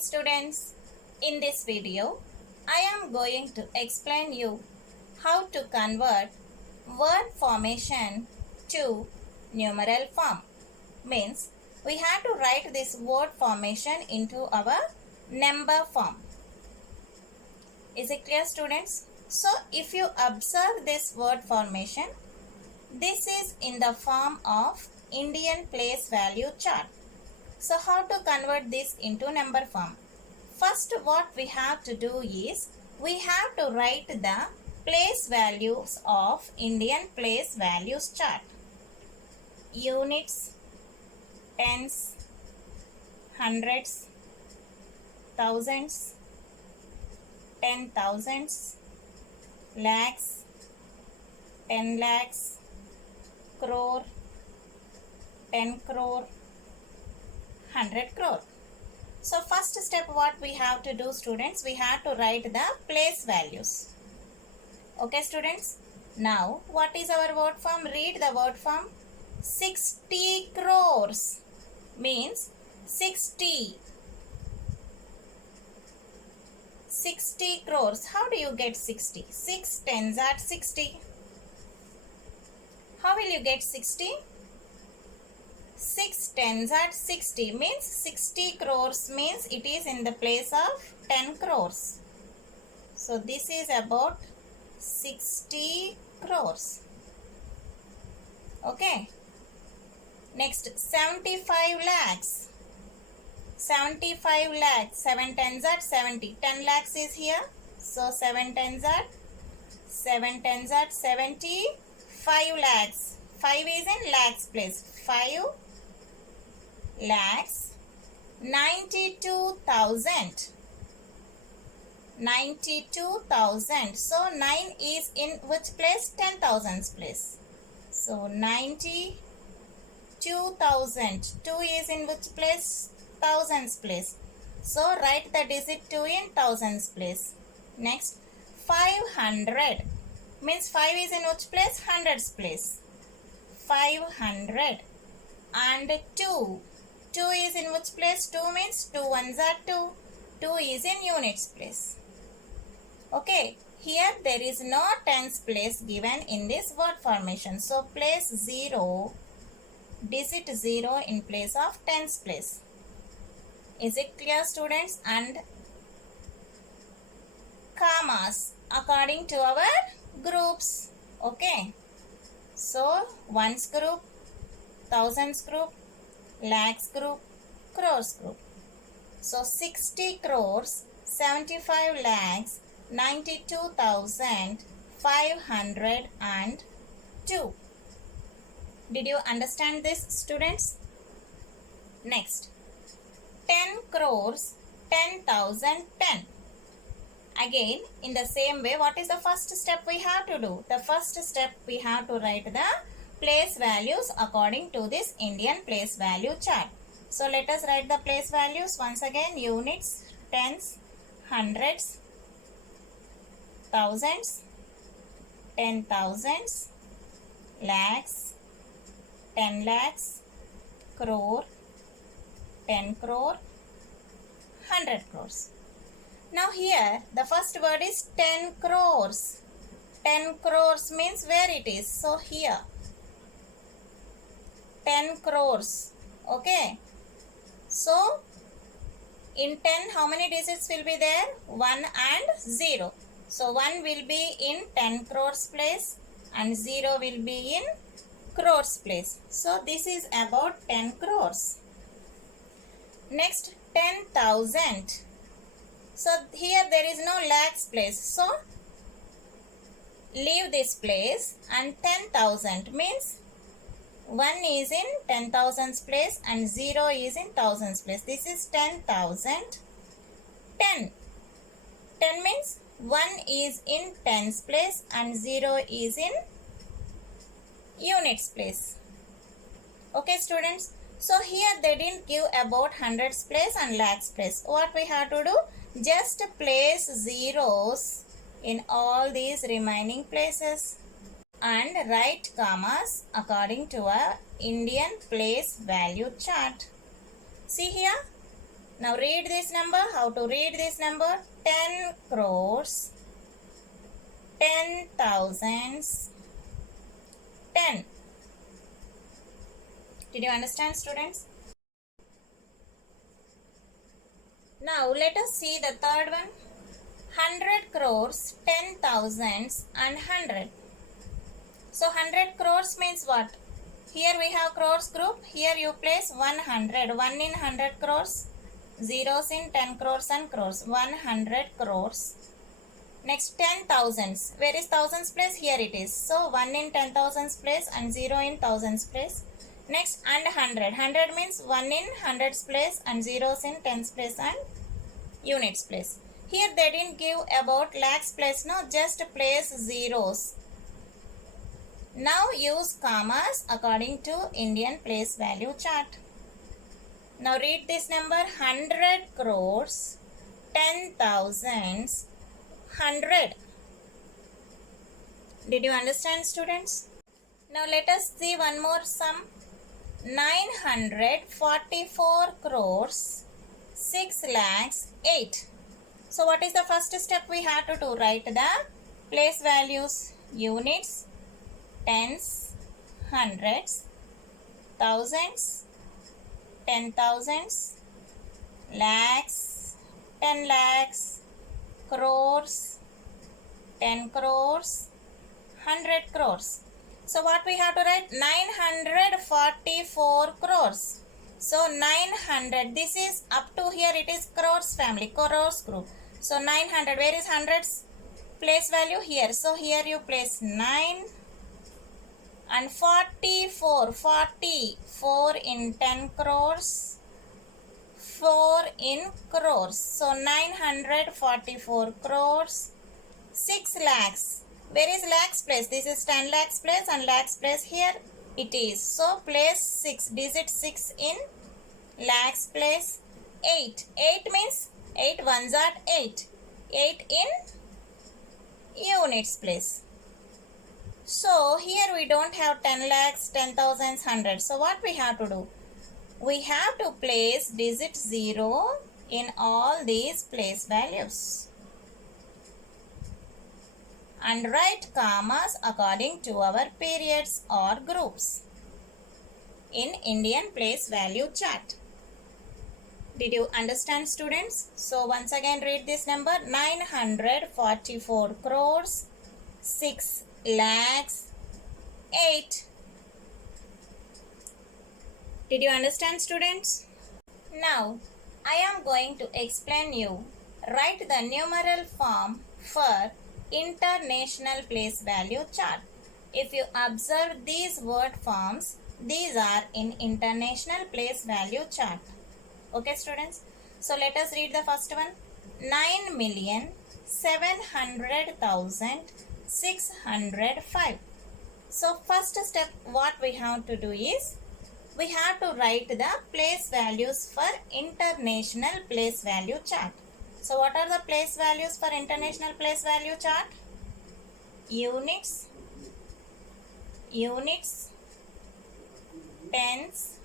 students, in this video I am going to explain you how to convert word formation to numeral form. Means we have to write this word formation into our number form. Is it clear students? So if you observe this word formation, this is in the form of Indian place value chart. So how to convert this into number form? First what we have to do is, we have to write the place values of Indian place values chart. Units, tens, hundreds, thousands, 10,000s, lakhs, 10 lakhs, crore, 10 crore, 100 crore. So first step what we have to do students, we have to write the place values. Okay students. Now what is our word form? Read the word form. 60 crores means 60 crores. How do you get 60? 6 tens are 60. How will you get 60? 6 tens are 60 means 60 crores means it is in the place of 10 crores. So this is about 60 crores. Okay. Next 75 lakhs. 75 lakhs. 7 tens are 70. 10 lakhs is here. So 7 tens are 75 lakhs. 5 is in lakhs place. 5 lakhs. 92,000. 92,000. So 9 is in which place? 10,000's place. So 92,000. 2 is in which place? Thousands place. So write the digit 2 in thousands place. Next 500 means 5 is in which place? Hundreds place. 500 and 2. 2 is in which place? 2 means 2 ones are 2. 2 is in units place. Okay. Here there is no tens place given in this word formation. So place 0, digit 0 in place of tens place. Is it clear students? And commas according to our groups. Okay. So ones group, thousands group, lakhs group, crores group. So 60 crores, 75 lakhs, 92,502. Did you understand this students? Next 10 crores, 10,010. Again in the same way, what is the first step we have to do? The first step we have to write the place values according to this Indian place value chart. So let us write the place values once again. Units, tens, hundreds, thousands, 10,000s, lakhs, 10 lakhs, crore, 10 crore, 100 crores. Now here the first word is 10 crores. 10 crores means where it is. So here 10 crores. Okay. So in 10 how many digits will be there? 1 and 0. So 1 will be in 10 crores place and 0 will be in crores place. So this is about 10 crores. Next 10,000. So here there is no lakhs place. So leave this place and 10,000 means 1 is in 10,000's place and 0 is in thousands place. This is 10,000. 10. 10 means 1 is in tens place and 0 is in units place. Okay students. So here they didn't give about hundreds place and lakhs place. What we have to do? Just place zeros in all these remaining places and write commas according to our Indian place value chart. See here Now read this number. How to read this number? 10 crores, 10 thousands, 10. Did you understand, students? Now let us see the third one. 100 crores, 10 thousands and 100. So 100 crores means what? Here we have crores group. Here you place 100. 1 in 100 crores. Zeros in 10 crores and crores. 100 crores. Next 10 thousands. Where is thousands place? Here it is. So 1 in 10 thousands place and 0 in thousands place. Next and 100. 100 means 1 in hundreds place and zeros in tens place and units place. Here they didn't give about lakhs place. No, just place zeros. Now use commas according to Indian place value chart. Now read this number. 100 crores, 10 thousands, 100. Did you understand, students? Now let us see one more sum. 944 crores, 6 lakhs, 8. So what is the first step we have to do? Write the place values, units, tens, hundreds, thousands, 10 thousands, lakhs, 10 lakhs, crores, 10 crores, 100 crores. So what we have to write? 944 crores. So 900, this is up to here, it is crores family, crores group. So 900, where is hundreds place value? Here. So here you place 9 and 44, 4 in 10 crores, 4 in crores. So 944 crores, 6 lakhs. Where is lakhs place? This is 10 lakhs place and lakhs place here it is. So place 6, digit 6 in lakhs place. 8. 8 means 8 ones are 8. 8 in units place. So here we don't have 10 lakhs, 10 thousands, 100. So what we have to do? We have to place digit 0 in all these place values. And write commas according to our periods or groups in Indian place value chart. Did you understand, students? So once again read this number. 944 crores, 6 lakhs, 8. Did you understand, students? Now I am going to explain you. Write the numeral form for international place value chart. If you observe these word forms, these are in international place value chart. Okay, students? So let us read the first one. 9,700,605. So first step what we have to do is, we have to write the place values for international place value chart. So what are the place values for international place value chart? Units, tens,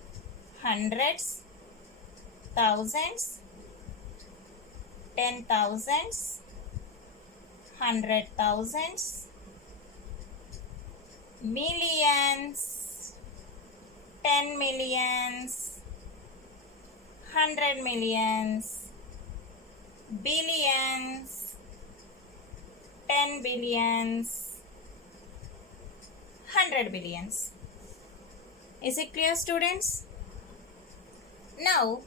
hundreds, thousands, 10 thousands, 100 thousands, millions, 10 millions, 100 millions, billions, 10 billions, 100 billions. Is it clear, students? Now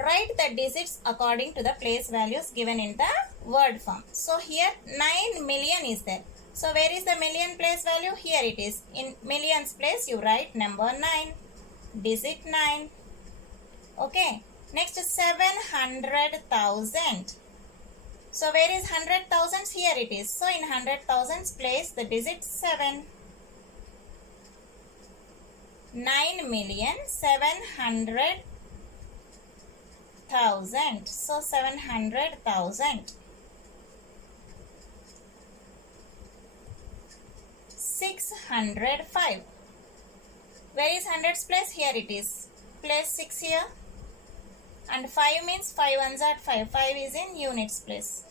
write the digits according to the place values given in the word form. So here 9 million is there. So where is the million place value? Here it is. In millions place you write number 9, digit 9. Okay. Next 700,000. So where is 100,000? Here it is. So in 100,000 place the digit 7. 9,700,000. So 700,000. 605. Where is hundreds place? Here it is. Place 6 here. and 5 means 5 ones are 5. 5 is in units place.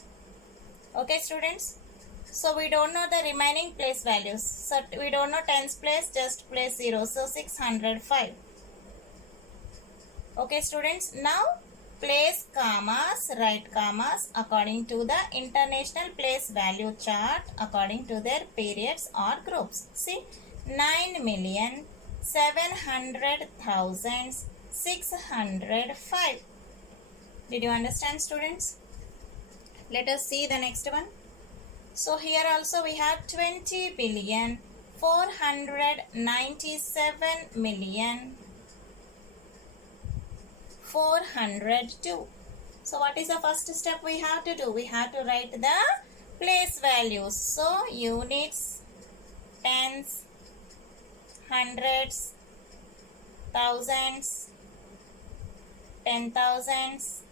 Okay students. So we don't know the remaining place values. So we don't know tens place, just place 0. So 605. Okay students. Now place commas, write commas according to the international place value chart according to their periods or groups. See, 9,700,605. Did you understand students? Let us see the next one. So here also we have 20,497,402. So what is the first step we have to do? We have to write the place values. So units, tens, hundreds, thousands, 10,000s,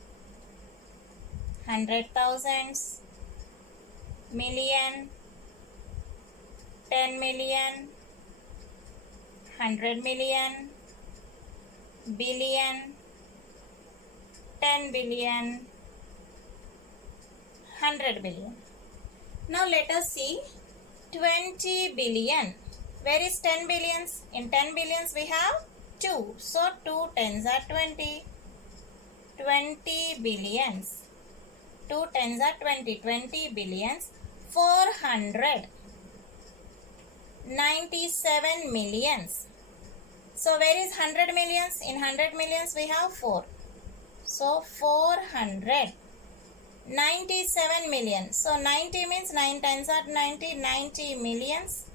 100,000s, million, 10 million, 100 million, billion, 10 billion, 100 billion. Now let us see 20 billion. Where is 10 billions? In 10 billions we have 2. So 2 tens are 20. 20 billions. 2 tens are 20. 20 billions. 497 millions. So where is 100 millions? In 100 millions we have 4. So 497 million. So 90 means 9 times are 90. 90 millions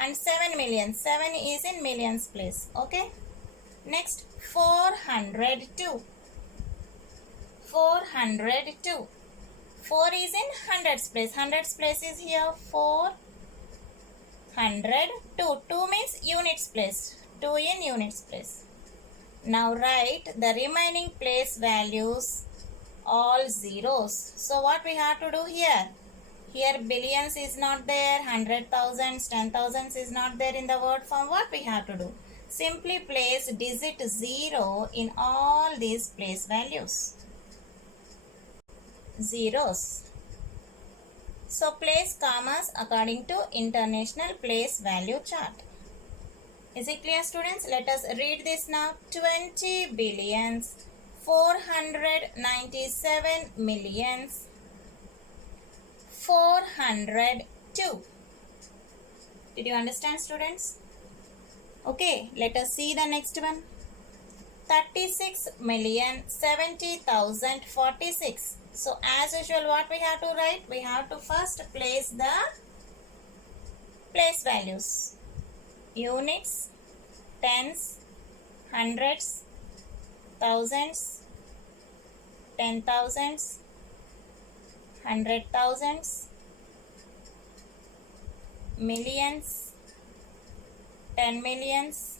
and 7 millions. 7 is in millions place. Okay. Next 402. 402. 4 is in hundreds place. Hundreds place is here 402. 2 means units place. 2 in units place. Now write the remaining place values all zeros. So what we have to do here? Here billions is not there. 100,000s, 10,000s is not there in the word form. What we have to do? Simply place digit 0 in all these place values. Zeros. So place commas according to international place value chart. Is it clear students? Let us read this now. 20 billions, 497 millions, 402. Did you understand students? Okay, let us see the next one. 36,70,046. So as usual what we have to write? We have to first place the place values. Units, tens, hundreds, thousands, 10,000s, 100,000s, millions, 10 millions,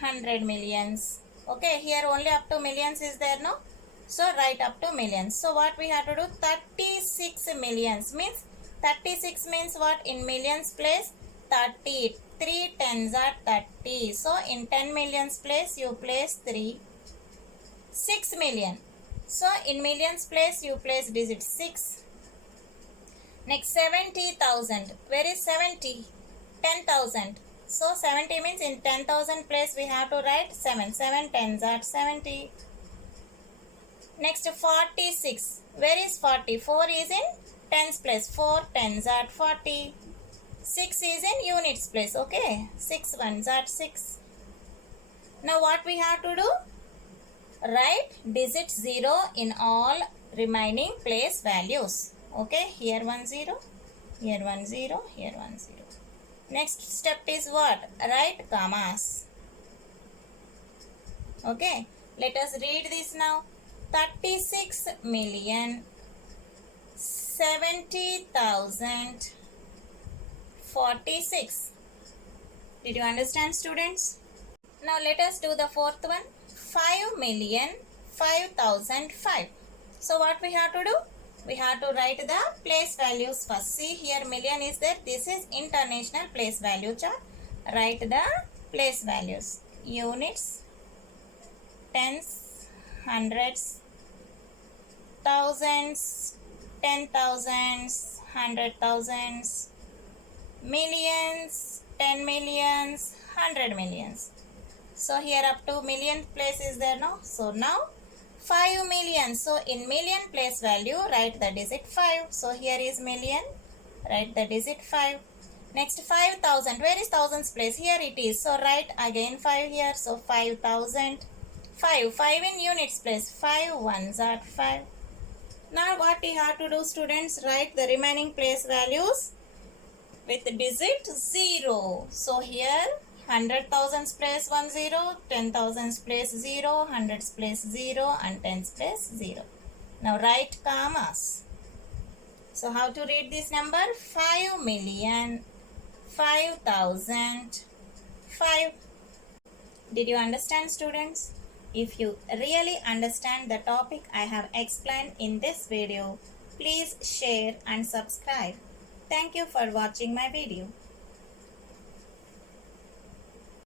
100 millions. Okay, here only up to millions is there, no? So write up to millions. So what we have to do? 36 millions means 36 means what? In millions place 30. 3 tens are 30. So in 10 millions place you place 3. 6 million. So in millions place you place digit 6. Next 70,000. Where is 70? 10,000. So 70 means in 10,000 place we have to write 7. 7 tens are 70. Next 46. Where is 40? 4 is in tens place. 4 tens are 40. 6 is in units place. Okay. 6 ones are 6. Now what we have to do? Write digit 0 in all remaining place values. Okay. Here 1 0. Here 1 0. Here 1 0. Next step is what? Write commas. Okay. Let us read this now. 36,70,046. Did you understand students? Now let us do the fourth one. 5,005,005. So what we have to do? We have to write the place values first. See here million is there. This is international place value chart. Write the place values. Units, tens, hundreds, thousands, 10,000s, 100,000s, millions, 10 millions, 100 millions. So here up to millionth place is there now. So now 5 million. So in million place value write the digit 5. So here is million, write the digit 5. Next 5,000. Where is thousands place? Here it is. So write again 5 here. So 5,000. 5 in units place. 5 ones are 5. Now what we have to do, students, write the remaining place values with digit 0. So here 100,000s place 1 0, 10,000s place 0, 100s place 0 and 10s place 0. Now write commas. So how to read this number? 5 million, 5,000, 5. Did you understand, students? If you really understand the topic I have explained in this video, please share and subscribe. Thank you for watching my video.